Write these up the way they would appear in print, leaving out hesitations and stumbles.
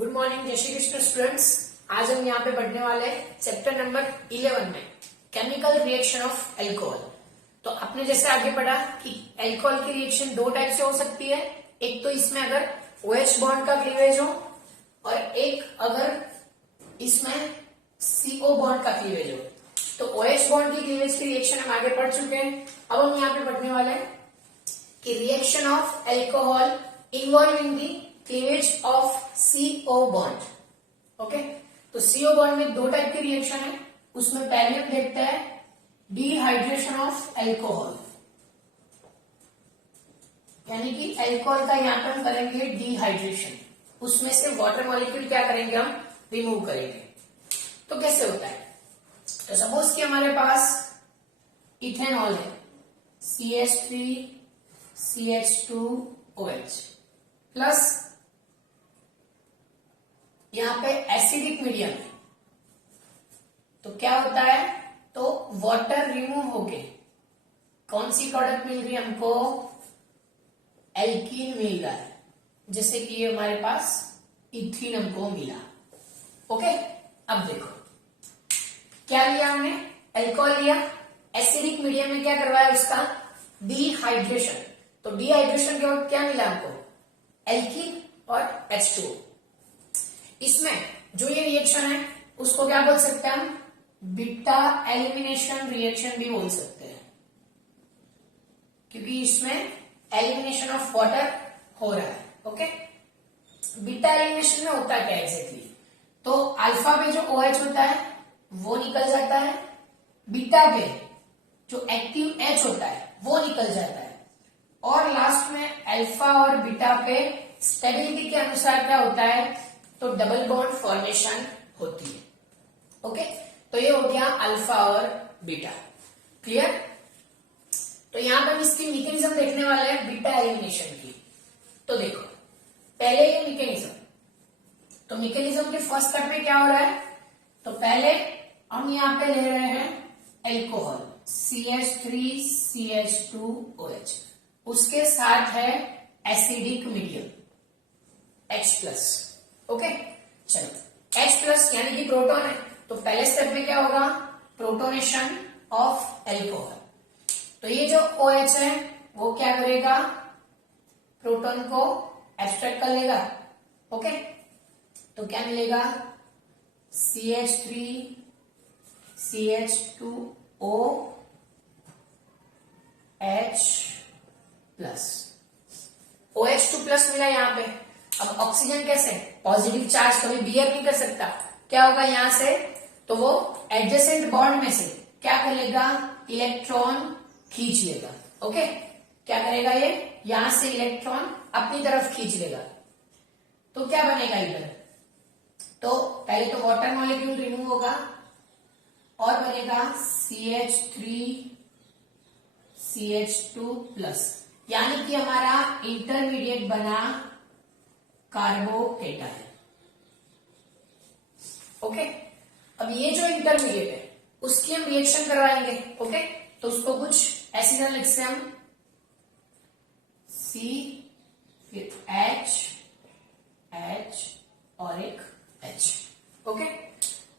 Good morning, जय Shri Krishna students. आज हम यहाँ पे पढ़ने वाले हैं चैप्टर नंबर 11 में केमिकल रिएक्शन ऑफ एल्कोहल। तो आपने जैसे आगे पढ़ा कि एल्कोहल की रिएक्शन दो टाइप से हो सकती है। एक तो इसमें अगर OH बॉन्ड का क्लीवेज हो और एक अगर इसमें CO बॉन्ड का क्लीवेज हो। तो OH बॉन्ड की क्लीवेज की रिएक्शन हम आगे पढ़ चुके हैं। अब हम यहाँ पे पढ़ने वाले हैं कि reaction of alcohol involving the cleavage of CO bond. Okay, तो CO बॉन्ड में दो टाइप की रिएक्शन है। उसमें पहले हम देखते हैं डिहाइड्रेशन ऑफ एल्कोहल, यानी कि एल्कोहल का यहां पर हम करेंगे डिहाइड्रेशन। उसमें से वाटर मॉलिक्यूल क्या करेंगे, हम रिमूव करेंगे। तो कैसे होता है, तो सपोज कि हमारे पास इथेनॉल है, CH3 CH2OH प्लस यहां पे एसिडिक मीडियम है। तो क्या होता है, तो वाटर रिमूव होके कौन सी प्रोडक्ट मिल रही है हमको, एल्कीन मिल रहा है। जैसे कि ये हमारे पास इथीन हमको मिला। ओके, अब देखो क्या लिया हमने, एल्कोहल लिया, एसिडिक मीडियम में क्या करवाया उसका डिहाइड्रेशन। तो डिहाइड्रेशन के वक्त क्या मिला हमको, एल्कीन और H2O। इसमें जो ये रिएक्शन है उसको क्या बोल सकते हैं हम, बीटा एलिमिनेशन रिएक्शन भी बोल सकते हैं, क्योंकि इसमें एलिमिनेशन ऑफ वाटर हो रहा है। ओके, बीटा एलिमिनेशन में होता है क्या एग्जैक्टली, तो अल्फा पे जो OH होता है वो निकल जाता है, बीटा पे जो एक्टिव H होता है वो निकल जाता है, और लास्ट में अल्फा और बीटा पे स्टेबिलिटी के अनुसार क्या होता है, तो डबल बॉन्ड फॉर्मेशन होती है। ओके, तो ये हो गया अल्फा और बीटा। क्लियर। तो यहां पर इसकी मैकेनिज्म देखने वाले हैं बीटा एलिमिनेशन की। तो देखो पहले ये मैकेनिज्म, तो मैकेनिज्म के फर्स्ट स्टेप में क्या हो रहा है, तो पहले हम यहां पे ले रहे हैं एल्कोहल CH3 CH2OH, उसके साथ है एसिडिक मीडियम H+। ओके, चलो H+ यानी कि प्रोटॉन है। तो पहले स्टेप में क्या होगा, प्रोटोनेशन ऑफ एल्कोहल। तो ये जो OH है वो क्या करेगा, प्रोटॉन को एब्स्ट्रैक्ट कर लेगा। ओके, तो क्या मिलेगा, CH3 CH2OH+। OH2+ मिला यहाँ पे। अब ऑक्सीजन कैसे, पॉजिटिव चार्ज कभी बियर नहीं कर सकता, क्या होगा यहां से, तो वो एडजेसेंट बॉन्ड में से क्या कर लेगा, इलेक्ट्रॉन खींच लेगा। ओके, क्या करेगा ये, यहां से इलेक्ट्रॉन अपनी तरफ खींच लेगा। तो क्या बनेगा इधर, तो पहले तो वाटर मॉलिक्यूल रिमूव होगा और बनेगा CH3 CH2+, यानी कि हमारा इंटरमीडिएट बना कार्बोकेटाइन। ओके, अब ये जो इंटरमीडिएट है उसकी हम रिएक्शन करवाएंगे। ओके, तो उसको कुछ ऐसी तरह लिख से हम C फिर H और एक H। ओके,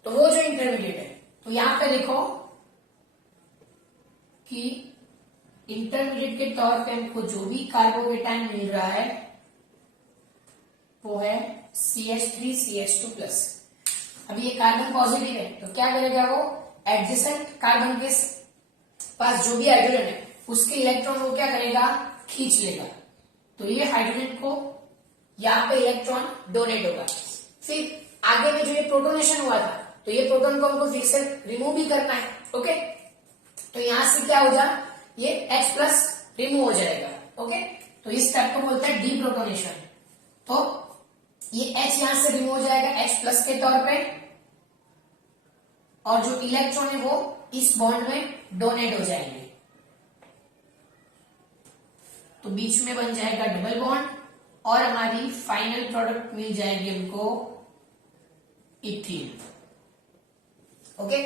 तो वो जो इंटरमीडिएट है, तो यहां पे देखो कि इंटरमीडिएट के तौर पे हमको जो भी कार्बोकेटाइन मिल रहा है वो है CH3 CH2+। अब ये कार्बन पॉजिटिव है, तो क्या करेगा वो, एडजेसेंट कार्बन के पास जो भी हाइड्रोजन है उसके इलेक्ट्रॉन को क्या करेगा, खींच लेगा। तो ये हाइड्रोजन को यहाँ पे इलेक्ट्रॉन डोनेट होगा। फिर आगे में जो ये प्रोटोनेशन हुआ था, तो ये प्रोटॉन को हमको फिर से रिमूव भी करना है। ओके, तो यहां से क्या हो जाए, ये H+ रिमूव हो जाएगा। ओके, तो इस स्टेप को बोलते हैं डीप्रोटोनेशन। तो ये H यहां से रिमूव हो जाएगा H+ के तौर पे, और जो इलेक्ट्रॉन है वो इस बॉन्ड में डोनेट हो जाएंगे। तो बीच में बन जाएगा डबल बॉन्ड और हमारी फाइनल प्रोडक्ट मिल जाएगी हमको इथीन। ओके,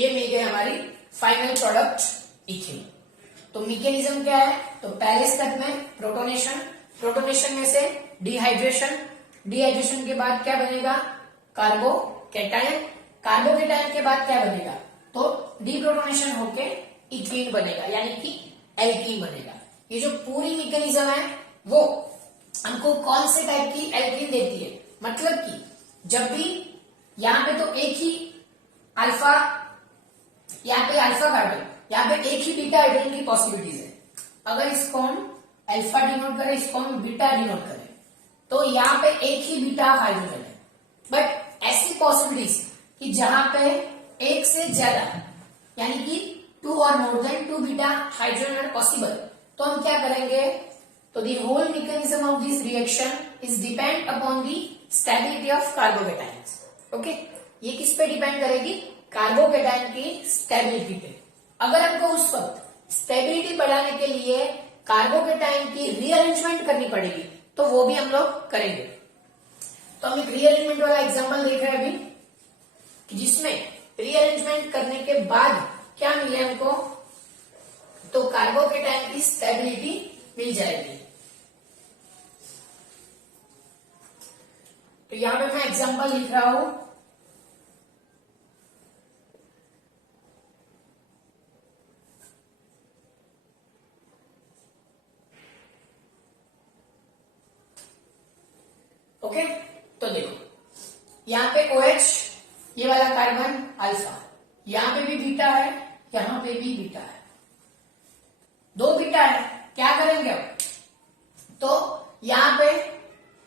ये मिल गई हमारी फाइनल प्रोडक्ट इथीन। तो मैकेनिज्म क्या है, तो पहले स्टेप में प्रोटोनेशन में से डिहाइड्रेशन डिहाइड्रेशन के बाद क्या बनेगा, कार्बोकेटायन। कार्बोकेटायन के बाद क्या बनेगा, तो डीप्रोटोनेशन होके इथीन बनेगा, यानी कि एल्कीन बनेगा। ये जो पूरी मैकेनिज्म है वो हमको कौन से टाइप की एल्कीन देती है, मतलब कि जब भी यहाँ पे तो एक ही अल्फा, यहाँ पे अल्फा कार्बन, यहाँ पे एक ही बीटा हाइड्रोजन की पॉसिबिलिटीज है। अगर इसको हम अल्फा डिनोट करें, इसको हम बीटा डिनोट करें, तो यहाँ पे एक ही बीटा हाइड्रोजन है। बट ऐसी पॉसिबिलिटीज कि जहां पे एक से ज्यादा, यानी कि 2 और more than 2 beta hydrogen are possible, तो हम क्या करेंगे, तो the whole mechanism of this reaction is depend upon the stability of carbocations. Okay, ये किस पे डिपेंड करेगी, कार्बोकेटायन की स्टेबिलिटी पे। अगर हमको उस वक्त स्टेबिलिटी बढ़ाने के लिए कार्बोकेटायन की रीअरेंजमेंट करनी पड़ेगी, तो वो भी हम लोग करेंगे। तो हम एक रीअरेंजमेंट वाला एग्जांपल देख रहे हैं अभी, जिसमें रीअरेंजमेंट करने के बाद क्या मिले हमको, तो कार्बोकेटायन की स्टेबिलिटी मिल जाएगी। तो यहां पे मैं एग्जांपल लिख रहा हूं, ओके। तो देखो यहाँ पे OH, ये वाला कार्बन अल्फा, यहाँ पे भी बीटा है, यहाँ पे भी बीटा है, 2 बीटा है। क्या करेंगे अब, तो यहाँ पे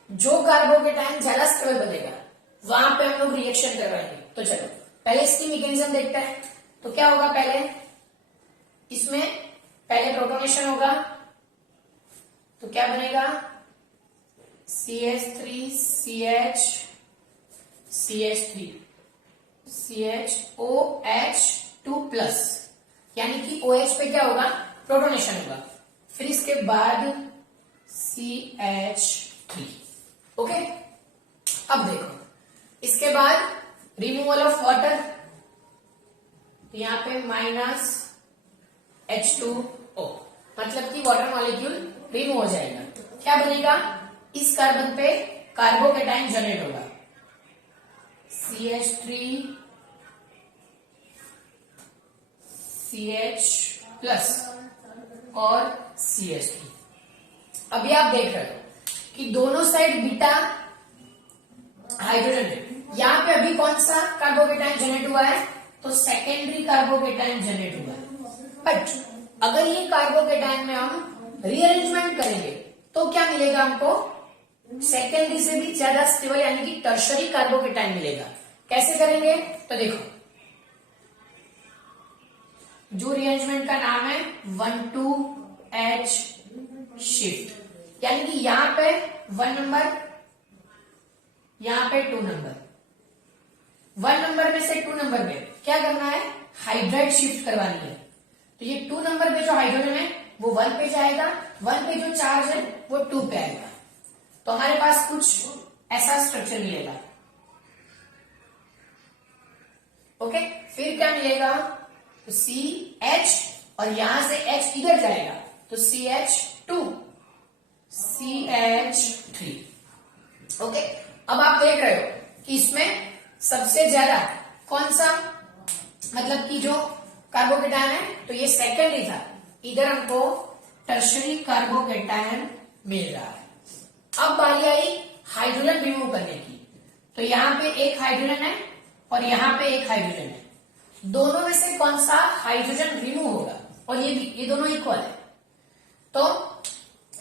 जो कार्बोकेटायन ज्यादा स्टेबल बनेगा वहां पे हम लोग रिएक्शन करवाएंगे। तो चलो पहले इसकी मैकेनिज्म देखते हैं। तो क्या होगा, पहले इसमें पहले प्रोटोनेशन होगा, तो क्या बनेगा, CH3 CH CH3 CHOH2 plus, यानी कि OH पे क्या होगा, प्रोटोनेशन होगा। फिर इसके बाद CH3। ओके, अब देखो इसके बाद रिमूवल ऑफ वाटर, तो यहाँ पे -H2O, मतलब कि वाटर मॉलिक्यूल रिमूव हो जाएगा। क्या बनेगा, इस कार्बन पे कार्बोकेटायन जनरेट होगा, CH3 CH प्लस और CH3। अभी आप देख रहे हो कि दोनों साइड बीटा हाइड्रोजन है। यहाँ पे अभी कौन सा कार्बोकेटायन जनरेट हुआ है, तो सेकेंडरी कार्बोकेटायन जनरेट हुआ है। बट अगर ये कार्बोकेटायन में हम रीअरेंजमेंट करेंगे तो क्या मिलेगा हमको, सेकेंडरी से भी ज्यादा स्टेबल, यानी कि टर्शरी कार्बोकेटायन मिलेगा। कैसे करेंगे, तो देखो जो रीअरेंजमेंट का नाम है 1,2H शिफ्ट, यानी कि यहां पे 1 नंबर, यहां पे 2 नंबर, 1 नंबर में से 2 नंबर में क्या करना है, हाइड्राइड शिफ्ट करवानी है। तो ये 2 नंबर पे जो हाइड्रोजन है वो 1 पे जाएगा, 1 पे जो चार्ज है वो 2 पे आएगा। तो हमारे पास कुछ ऐसा स्ट्रक्चर मिलेगा। ओके, फिर क्या मिलेगा, तो CH और यहां से H इधर जाएगा, तो CH2 CH3। ओके, अब आप देख रहे हो कि इसमें सबसे ज्यादा कौन सा, मतलब कि जो कार्बोकेटायन है, तो ये सेकेंडरी था, इधर हमको टर्शरी कार्बोकेटायन मिल रहा है। अब बारी आई हाइड्रोजन रिमूव करने की। तो यहाँ पे एक हाइड्रोजन है और यहाँ पे एक हाइड्रोजन है, दोनों में से कौन सा हाइड्रोजन रिमूव होगा, और ये दोनों इक्वल है। तो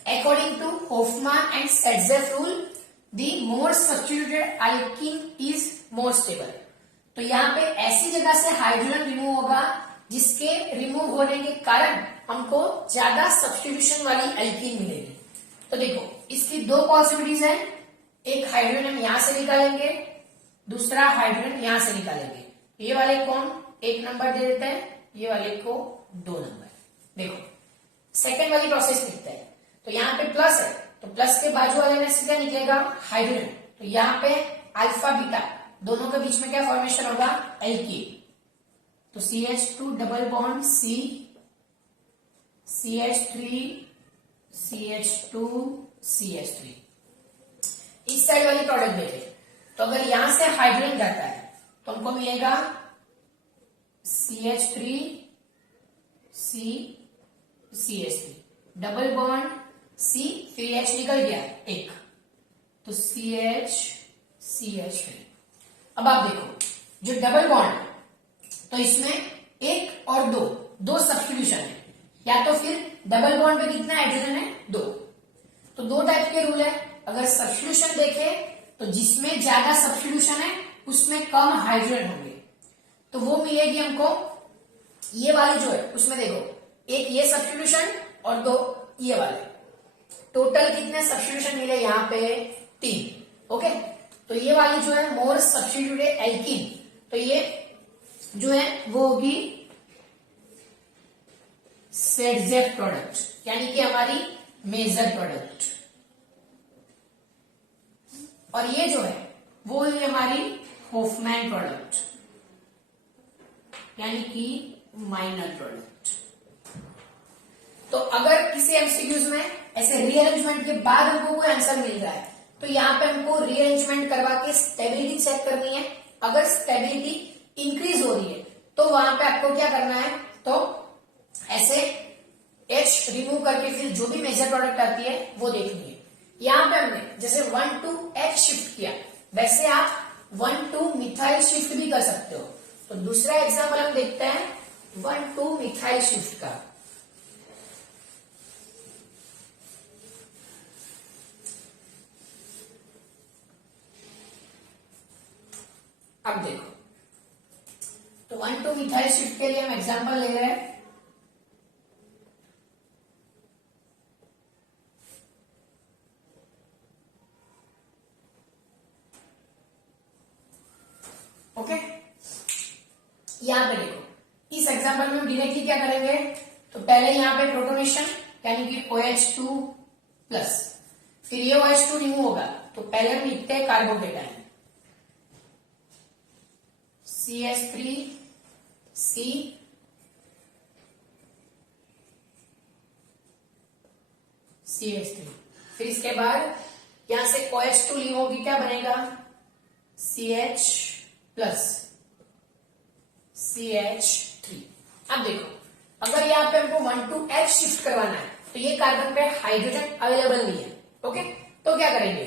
according to Hofmann and Saytzeff rule, the more substituted alkene is more stable. तो यहाँ पे ऐसी जगह से हाइड्रोजन रिमूव होगा जिसके रिमूव होने के कारण हमको ज्यादा सब्स्टिट्यूशन वाली एल्कीन मिलेगी। तो देखो इसकी 2 पॉसिबिलिटीज है, एक हाइड्रोजन हम यहां से निकालेंगे, दूसरा हाइड्रोजन यहां से निकालेंगे। ये वाले को 1 नंबर दे देते हैं, ये वाले को 2 नंबर। देखो सेकेंड वाली प्रोसेस लिखते हैं, तो यहाँ पे प्लस है, तो प्लस के बाजू वाले में से क्या निकलेगा, हाइड्रोजन। तो यहाँ पे अल्फा बीटा दोनों के बीच में क्या फॉर्मेशन होगा, एल्कीन। तो CH2 double bond C, CH3 CH2 CH3, इस साइड वाली प्रोडक्ट देखें तो अगर यहां से हाइड्रोजन जाता है तो हमको मिलेगा CH3 CH3 double bond C, फिर H निकल गया एक, तो CH3। अब आप देखो जो डबल बॉन्ड, तो इसमें एक और दो सब्स्टिट्यूशन है, या तो फिर डबल बॉन्ड पे कितना हाइड्रोजन है, दो। तो दो टाइप के रूल है। अगर सब्स्टिट्यूशन देखे तो जिसमें ज्यादा सब्स्टिट्यूशन है उसमें कम हाइड्रोजन होंगे, तो वो मिलेगी हमको ये वाली जो है उसमें देखो एक ये सब्स्टिट्यूशन और दो ये वाले, टोटल कितने सब्स्टिट्यूशन मिले यहाँ पे 3। ओके, तो ये वाली जो है मोर सब्स्टिट्यूटेड एल्कीन, तो ये जो है वो होगी सेडजेफ प्रोडक्ट, यानी कि हमारी मेजर प्रोडक्ट, और ये जो है वो है हमारी होफमैन प्रोडक्ट, यानी कि माइनर प्रोडक्ट। तो अगर किसी एमसीक्यूज में ऐसे रीअरेंजमेंट के बाद हमको कोई आंसर मिल रहा है तो यहाँ पे हमको रीअरेंजमेंट करवा के स्टेबिलिटी चेक करनी है। अगर स्टेबिलिटी इंक्रीज हो रही है तो वहां पे आपको क्या करना है, तो ऐसे H रिमूव करके फिर जो भी मेजर प्रोडक्ट आती है वो देखनी है। यहाँ पे हमने जैसे 1 to H शिफ्ट किया, वैसे आप 1 to मिथाइल शिफ्ट भी कर सकते हो। तो दूसरा एग्जाम्पल हम देखते हैं 1 to मिथाइल शिफ्ट का। अब देखो, तो 1 to मिथाइल शिफ्ट के लिए हम एग्जाम्पल ले रहे हैं। ओके, यहां पे देखो इस एग्जांपल में हम डायरेक्टली क्या करेंगे, तो पहले यहां पे प्रोटोनेशन यानी कि OH2 प्लस, फिर ये OH2 रिमूव होगा तो पहले हम लिखते हैं कार्बोकेटाइन CH3C, CH3, फिर इसके बाद यहां से OH2 रिमूव होगी, क्या बनेगा CH प्लस CH3। अब देखो अगर यहाँ पे हमको 1 to H शिफ्ट करवाना है तो ये कार्बन पे हाइड्रोजन अवेलेबल नहीं है। ओके, तो क्या करेंगे,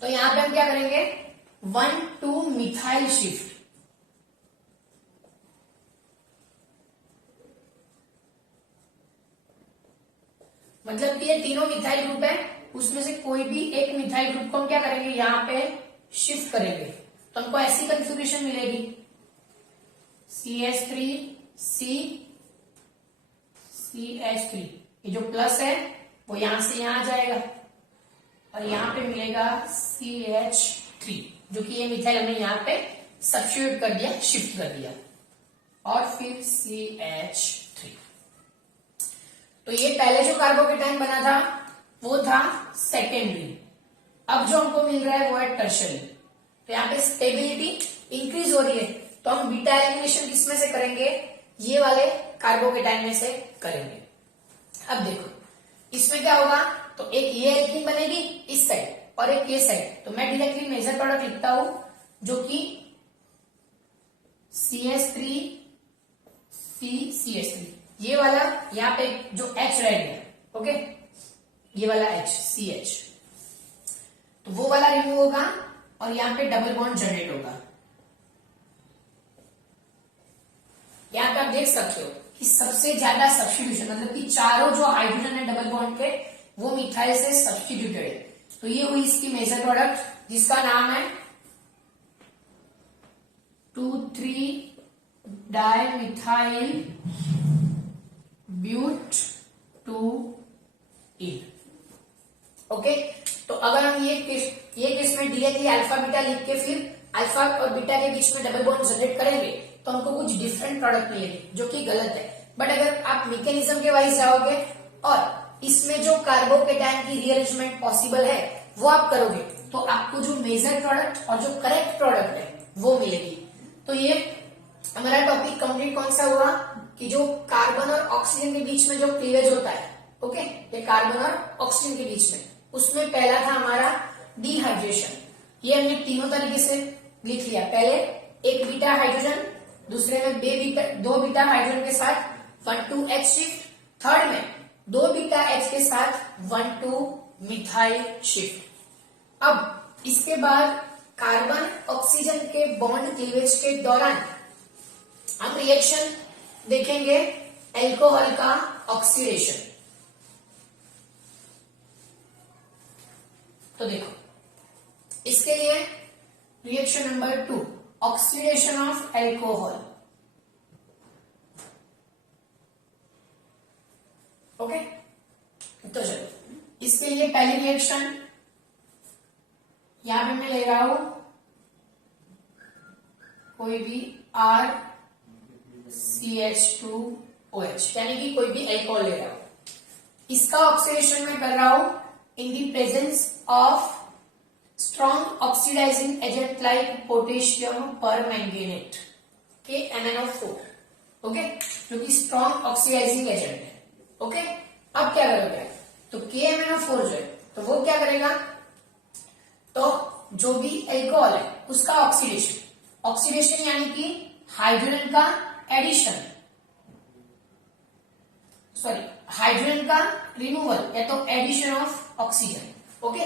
तो यहाँ पे हम क्या करेंगे 1 to मिथाइल शिफ्ट, मतलब कि ये तीनों मिथाइल ग्रुप है, उसमें से कोई भी एक मिथाइल ग्रुप को हम क्या करेंगे यहाँ पे शिफ्ट करेंगे, तो हमको ऐसी कंफिग्रेशन मिलेगी CH3C CH3, ये जो प्लस है वो यहां से यहां आ जाएगा और यहां पे मिलेगा CH3, जो कि ये मिथाइल हमने यहां पे सब्स्टिट्यूट कर दिया, शिफ्ट कर दिया, और फिर CH3। तो ये पहले जो कार्बोकेटाइन बना था वो था सेकेंडरी, अब जो हमको मिल रहा है वो है टर्शरी। तो यहाँ पे स्टेबिलिटी इंक्रीज हो रही है तो हम बीटा एलिमिनेशन किसमें से करेंगे, ये वाले कार्बोकेटाइन में से करेंगे। अब देखो इसमें क्या होगा, तो एक ये एल्कीन बनेगी इस साइड और एक ये साइड, तो मैं डायरेक्टली मेजर प्रोडक्ट लिखता हूं जो कि CH3CCH3, ये वाला यहाँ पे जो H रेड है, ओके, ये वाला H CH, तो वो वाला रिमूव होगा और यहाँ पे डबल बॉन्ड जनरेट होगा। यहाँ पे आप देख सकते हो कि सबसे ज्यादा सब्स्टिट्यूशन, मतलब कि चारों जो हाइड्रोजन है डबल बॉन्ड के वो मिथाइल से सब्स्टिट्यूटेड है। तो ये हुई इसकी मेजर प्रोडक्ट जिसका नाम है 2,3-डाइमिथाइल ब्यूट 2 ओके, तो अगर हम ये केस में डायरेक्टली अल्फा बीटा लिख के फिर अल्फा और बीटा के बीच में डबल बॉन्ड जनरेट करेंगे तो हमको कुछ डिफरेंट प्रोडक्ट मिलेगी, जो कि गलत है। बट अगर आप मैकेनिज्म के वाइज जाओगे और इसमें जो कार्बोकेटाइन की रीअरेंजमेंट पॉसिबल है वो आप करोगे तो आपको जो मेजर प्रोडक्ट और जो करेक्ट प्रोडक्ट है वो मिलेगी। तो ये हमारा टॉपिक कंप्लीट कौन सा हुआ कि जो कार्बन और ऑक्सीजन के बीच में जो क्लीवेज होता है, ओके, ये कार्बन और ऑक्सीजन के बीच में, उसमें पहला था हमारा डिहाइड्रेशन। ये हमने तीनों तरीके से लिख लिया। पहले एक बीटा हाइड्रोजन, दूसरे में दो बीटा हाइड्रोजन के साथ 1,2H शिफ्ट, थर्ड में 2 बीटा H के साथ 1,2 मिथाइल शिफ्ट। अब इसके बाद कार्बन ऑक्सीजन के बॉन्ड क्लीवेज के दौरान हम रिएक्शन देखेंगे एल्कोहल का ऑक्सीडेशन। तो देखो, इसके लिए reaction number 2, oxidation of alcohol. Okay, तो चलो इसके लिए पहली रिएक्शन यहां पे मैं ले रहा हूं कोई भी RCH2OH, यानी कि कोई भी एल्कोहल ले रहा हूं। इसका ऑक्सीडेशन मैं कर रहा हूं in the presence of strong oxidizing agent like potassium permanganate KMnO4। Okay, जो कि स्ट्रॉन्ग ऑक्सीडाइजिंग एजेंट है। ओके, अब क्या करोगे, तो KMnO4 जो है तो वो क्या करेगा, तो जो भी एल्कोहल है उसका ऑक्सीडेशन यानी कि हाइड्रोजन का एडिशन, हाइड्रोजन का रिमूवल या तो एडिशन ऑफ ऑक्सीजन। ओके,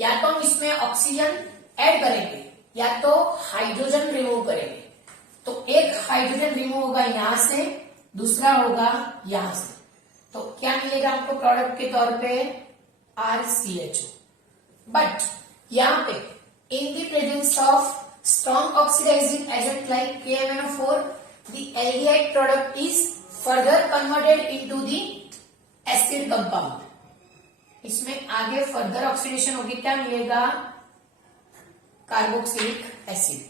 या तो हम इसमें ऑक्सीजन ऐड करेंगे या तो हाइड्रोजन रिमूव करेंगे। तो एक हाइड्रोजन रिमूव होगा यहां से, दूसरा होगा यहां से, तो क्या मिलेगा हमको प्रोडक्ट के तौर पे RCHO। बट यहां पे इन the presence of strong oxidizing agent like KMnO4, the aldehyde product is further converted into the acid compound। इसमें आगे फर्दर ऑक्सीडेशन होगी, क्या मिलेगा, कार्बोक्सिलिक एसिड।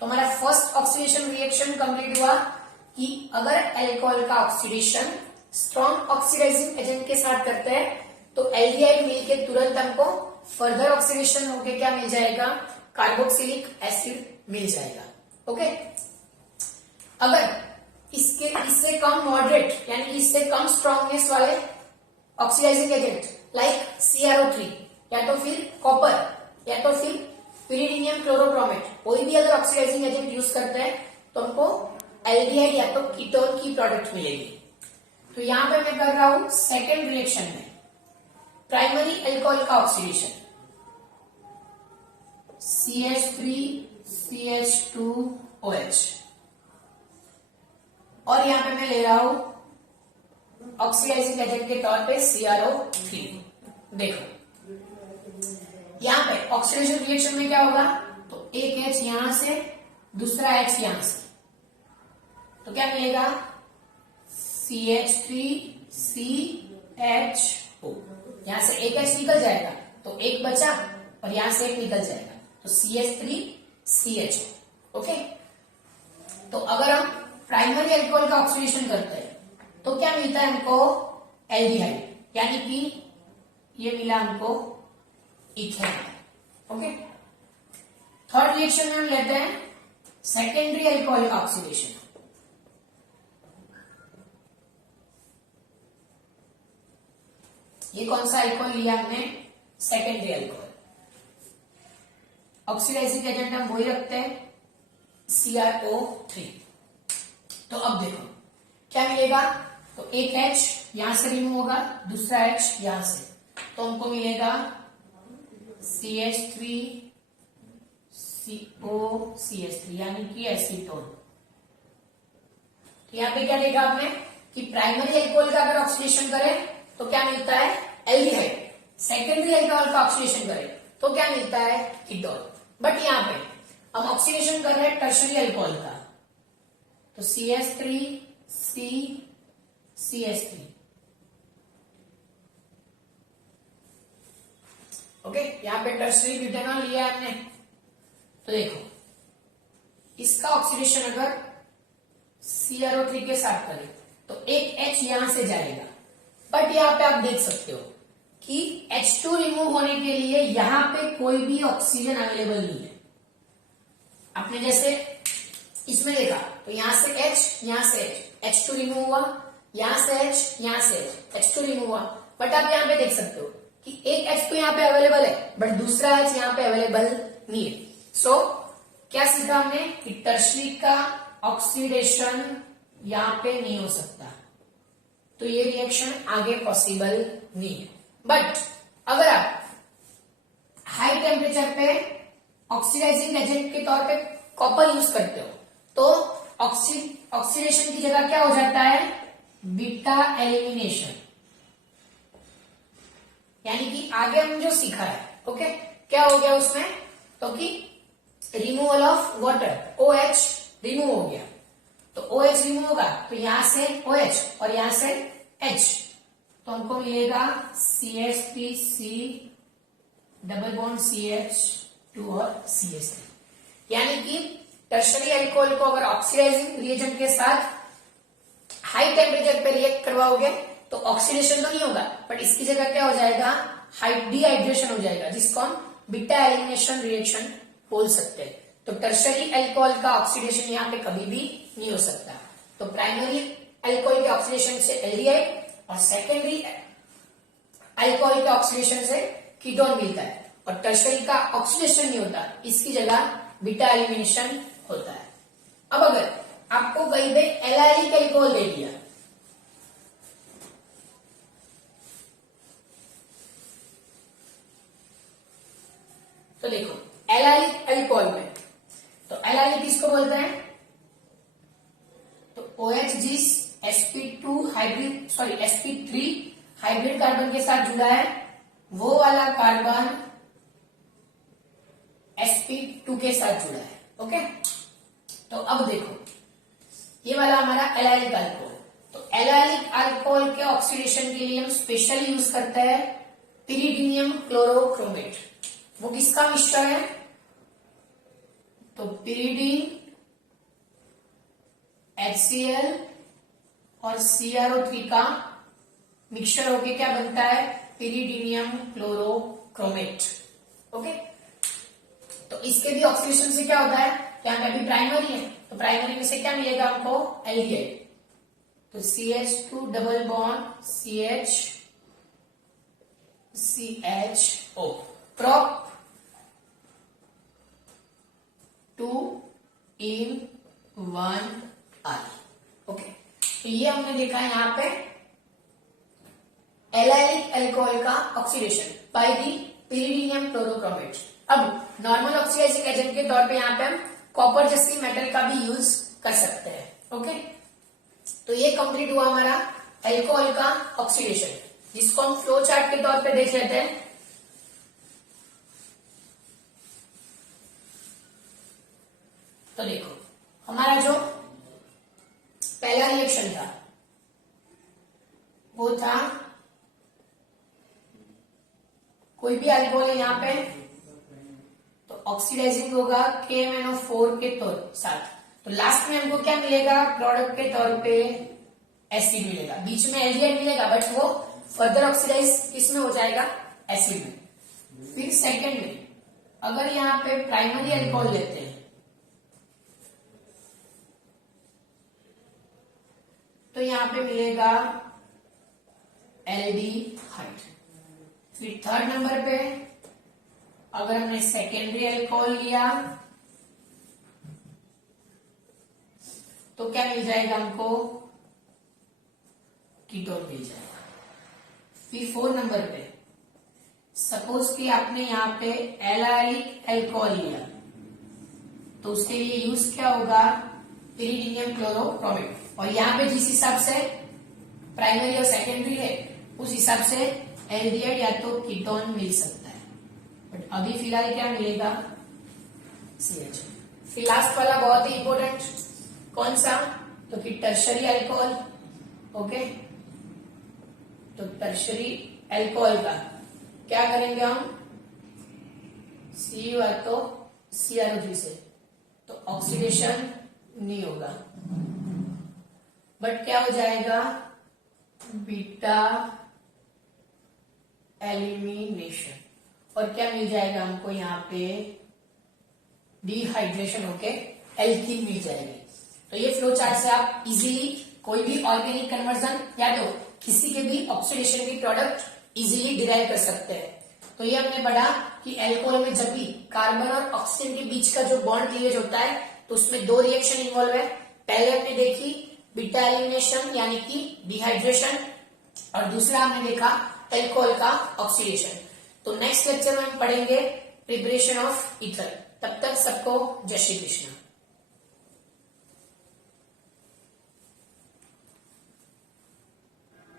तो हमारा फर्स्ट ऑक्सीडेशन रिएक्शन कंप्लीट हुआ कि अगर एल्कोहल का ऑक्सीडेशन स्ट्रॉन्ग ऑक्सीडाइजिंग एजेंट के साथ करते हैं तो एल्डिहाइड मिलके तुरंत हमको फर्दर ऑक्सीडेशन होके क्या मिल जाएगा, कार्बोक्सिलिक एसिड मिल जाएगा। ओके, अगर इससे कम मॉडरेट यानी कि इससे कम स्ट्रॉन्गनेस वाले ऑक्सीडाइजिंग एजेंट लाइक CrO3 या तो फिर कॉपर या तो फिर पिरिडीनियम क्लोरोब्रोमेट, कोई भी अगर ऑक्सीडाइजिंग एजेंट यूज करते हैं तो हमको एल्डिहाइड या तो कीटोन की प्रोडक्ट मिलेगी। तो यहां पे मैं कर रहा हूं सेकेंड रिएक्शन में प्राइमरी एल्कोहल का ऑक्सीडेशन, CH3CH2OH, और यहां पे मैं ले रहा हूं ऑक्सीडाइजिंग एजेंट के तौर पे CrO3। देखो यहां पे ऑक्सीडेशन रिएक्शन में क्या होगा, तो एक H यहां से दूसरा H यहां से, तो क्या मिलेगा CH3CHO। यहां से एक H निकल जाएगा तो एक बचा और यहां से एक निकल जाएगा तो CH3CHO। ओके, तो अगर हम प्राइमरी अल्कोहल का ऑक्सीडेशन करते हैं तो क्या मिलता है हमको, एल्डिहाइड, यानी कि ये मिला हमको इथेनॉल। ओके, थर्ड रिएक्शन में हम लेते हैं सेकेंडरी अल्कोहल का ऑक्सीडेशन। ये कौन सा अल्कोहल लिया हमने, सेकेंडरी अल्कोहल। ऑक्सीडाइजिंग एजेंट हम वही रखते हैं CrO3। तो अब देखो क्या मिलेगा, तो एक H यहां से रिमूव होगा, दूसरा H यहां से, तो हमको मिलेगा CH3COCH3 यानी कि एसीटोन। तो यहां पे क्या देखा आपने कि प्राइमरी अल्कोहल का अगर ऑक्सीडेशन करें तो क्या मिलता है, एल्डिहाइड। सेकेंडरी अल्कोहल का ऑक्सीडेशन करें तो क्या मिलता है, कीटोन। बट यहां पे हम ऑक्सीडेशन कर रहे हैं टर्शरी अल्कोहल का, तो CH3CCH3। ओके, यहां पे टर्शरी ब्यूटेनॉल लिया है हमने। तो देखो इसका ऑक्सीडेशन अगर CrO3 के साथ करें तो एक H यहां से जाएगा, बट यहां पे आप देख सकते हो कि H2 रिमूव होने के लिए यहां पे कोई भी ऑक्सीजन अवेलेबल नहीं है। आपने जैसे इसमें देखा तो यहां से H यहां से H, H2 रिमूव हुआ, यहां से H यहां से H, H2 रिमूव हुआ, बट आप यहां पे देख सकते हो कि एक H तो यहाँ पे अवेलेबल है बट दूसरा H यहाँ पे अवेलेबल नहीं है। सो क्या सीखा हमने कि टर्शरी का ऑक्सीडेशन यहाँ पे नहीं हो सकता, तो ये रिएक्शन आगे पॉसिबल नहीं है। बट अगर आप हाई टेम्परेचर पे ऑक्सीडाइजिंग एजेंट के तौर पे कॉपर यूज करते हो तो ऑक्सीडेशन की जगह क्या हो जाता है, बीटा एलिमिनेशन। यानी कि आगे हम जो सीखा है, ओके, क्या हो गया उसमें, तो कि removal of water, OH remove हो गया। तो OH रिमूव होगा तो यहां से OH और यहां से H, तो हमको मिलेगा CH3C डबल बॉन्ड CH2 और CH3। यानी कि टर्शरी अल्कोहल को अगर ऑक्सीडाइजिंग रिएजेंट के साथ हाई टेम्परेचर पे रिएक्ट करवाओगे तो ऑक्सीडेशन तो नहीं होगा, बट इसकी जगह क्या हो जाएगा, डिहाइड्रेशन हो जाएगा, जिसको हम बीटा एलिमिनेशन रिएक्शन बोल सकते हैं। तो टर्शरी अल्कोहल का ऑक्सीडेशन यहाँ पे कभी भी नहीं हो सकता। तो प्राइमरी अल्कोहल के ऑक्सीडेशन से एल्डिहाइड और सेकेंडरी अल्कोहल के ऑक्सीडेशन से कीटोन मिलता है, और टर्शरी का ऑक्सीडेशन नहीं होता, इसकी जगह बीटा एलिमिनेशन होता है। अब अगर आपको कहीं पे एलाइलिक अल्कोहल दे दिया, तो देखो एलाइलिक अल्कोहल में, तो एलाइलिक किसको बोलते हैं, तो OH जिस sp3 हाइब्रिड कार्बन के साथ जुड़ा है वो वाला कार्बन sp2 के साथ जुड़ा है। ओके, तो अब देखो ये वाला हमारा एलाइलिक अल्कोहल, तो एलाइलिक अल्कोहल के ऑक्सीडेशन के लिए हम स्पेशली यूज करते हैं पिरिडीनियम क्लोरोक्रोमेट। वो किसका मिश्रण है, तो पिरिडीन HCl और CrO3 का मिक्सचर होके क्या बनता है, पिरिडीनियम क्लोरोक्रोमेट। ओके, तो इसके भी ऑक्सीडेशन से क्या होता है, यहाँ पे अभी प्राइमरी है तो प्राइमरी में से क्या मिलेगा हमको, एल्डिहाइड, तो CH2 double bond CHO prop 2 in 1 I। Okay, तो ये हमने देखा है यहाँ पे एलाइलिक अल्कोहल का ऑक्सीडेशन बाय दी पिरिडीनियम क्लोरोक्रोमेट। अब नॉर्मल ऑक्सीडाइजिंग एजेंट के तौर पे यहाँ पे हम कॉपर जैसी मेटल का भी यूज कर सकते हैं। ओके, तो ये कंप्लीट हुआ हमारा अल्कोहल का ऑक्सीडेशन, जिसको हम फ्लो चार्ट के तौर पे देख लेते हैं। तो देखो हमारा जो पहला रिएक्शन था वो था, कोई भी अल्कोहल है यहाँ पे तो ऑक्सीडाइजिंग होगा KMnO4 के साथ, तो लास्ट में हमको क्या मिलेगा, प्रोडक्ट के तौर पे एसिड मिलेगा, बीच में एल्डिहाइड मिलेगा बट वो फर्दर ऑक्सीडाइज किसमें हो जाएगा, एसिड में। फिर सेकेंड में अगर यहाँ पे प्राइमरी अल्कोहल लेते हैं तो यहाँ पे मिलेगा एल्डिहाइड। फिर थर्ड नंबर पे अगर हमने सेकेंडरी अल्कोहल लिया तो क्या मिल जाएगा हमको, कीटोन मिल जाएगा। फिर फोर्थ नंबर पे सपोज कि आपने यहाँ पे एलाइलिक अल्कोहल लिया तो उसके लिए यूज क्या होगा, पिरिडीनियम क्लोरोक्रोमेट, और यहाँ पे जिस हिसाब से प्राइमरी और सेकेंडरी है उस हिसाब से एल्डिहाइड या तो कीटोन मिल सकता है, बट अभी फिलहाल क्या मिलेगा, CH। फिर लास्ट वाला बहुत ही इंपॉर्टेंट, कौन सा, तो कि टर्शरी अल्कोहल। ओके, तो टर्शरी अल्कोहल का क्या करेंगे हम, Cu या तो CrO3 से, तो ऑक्सीडेशन नहीं होगा बट क्या हो जाएगा, बीटा एलिमिनेशन, और क्या मिल जाएगा हमको यहाँ पे, डिहाइड्रेशन होके एल्कीन मिल जाएगी। तो ये फ्लो चार्ट से आप इजीली कोई भी ऑर्गेनिक कन्वर्जन या तो किसी के भी ऑक्सीडेशन की प्रोडक्ट इजीली डिराइव कर सकते हैं। तो ये हमने पढ़ा कि एल्कोहल में जब भी कार्बन और ऑक्सीजन के बीच का जो बॉन्ड क्लीवेज होता है तो उसमें दो रिएक्शन इन्वॉल्व है। पहले हमने देखी बीटा एलिमिनेशन यानी कि डिहाइड्रेशन, और दूसरा हमने देखा एल्कोहल का ऑक्सीडेशन। तो नेक्स्ट लेक्चर में हम पढ़ेंगे प्रिपरेशन ऑफ ईथर। तब तक सबको जय श्री कृष्ण।